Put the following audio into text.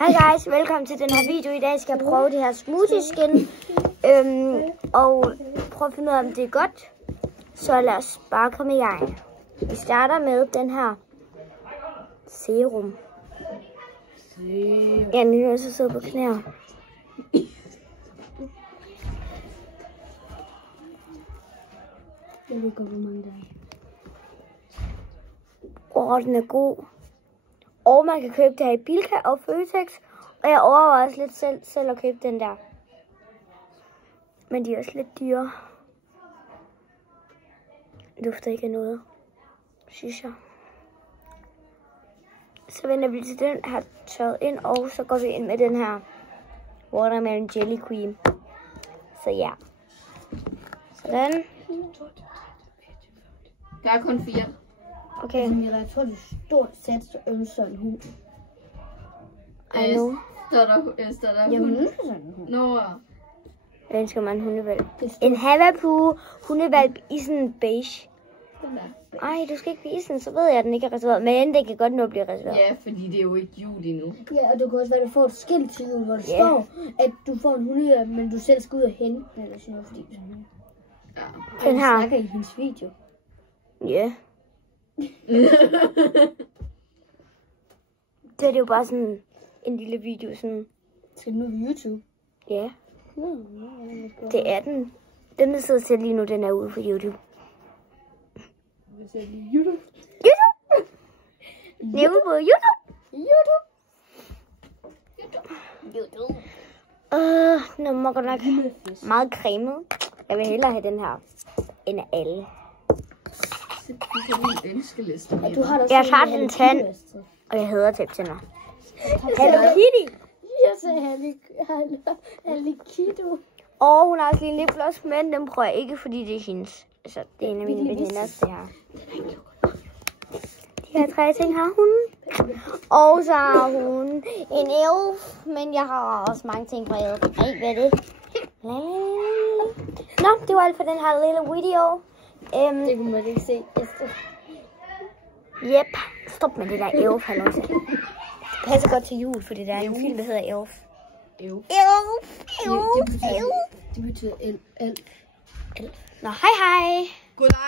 Hej guys, velkommen til den her video. I dag skal jeg prøve det her smoothie skin. Og prøve at finde ud af, om det er godt. Så lad os bare komme i gang. Vi starter med den her serum. Ja, nu er jeg så sidder på knæer. Jeg ved godt, hvor mange der er. Den er god. Og man kan købe det her i Bilka og Føtex. Og jeg overvejer også lidt selv at købe den der. Men de er også lidt dyre. Dufter ikke af noget, synes jeg. Så vender vi til den her tørret ind, og så går vi ind med den her watermelon jelly cream. Så ja. Sådan. Der er kun 4. Okay. Jeg tror, du stort set ønsker en hund. I know. Står der Jeg hund? ønsker sådan en hund. Nå. Ønsker man en hundevalp. En Havapoo hundevalp i sådan beige. Ej, du skal ikke vise den, så ved jeg, at den ikke er reserveret. Men det kan godt nå at blive reserveret. Ja, fordi det er jo ikke jul endnu. Ja, og det kan også være, at du får et skilt til jul, hvor der står, at du får en hundevalp, men du selv skal ud og hente den eller sådan noget, fordi Ja. Den her. snakker i hendes video. Ja. Det er jo bare sådan en lille video, sådan. Skal den ud på YouTube? Ja. Det er den. Den, der sidder til lige nu, den er ude på YouTube. YouTube? YouTube! Den er ude på YouTube! YouTube. Den er godt nok meget cremet. Jeg vil hellere have den her, end af alle. Så du kan min ønskeliste med. Du har da Jeg sådan tager en den Hello tand, Kitty, Astrid. og jeg hader tæptænder. Hello Kitty! Jeg sagde Hello Kitty. Og hun har også lige en lipgloss, men den prøver jeg ikke, fordi det er hendes. Altså, det er en af mine veninders, det her. De her 3 ting har hun. Og så har hun en elf, men jeg har også mange ting på elf. Ej, hvad er det? Nå, det var alt for den her lille video. Det kunne man ikke se. Yep. Stop med det der elf, halløj. Det passer godt til jul, fordi der er en film, der hedder Elf. Elf. Elf. Det betyder el. Nå, hej hej. Goddag.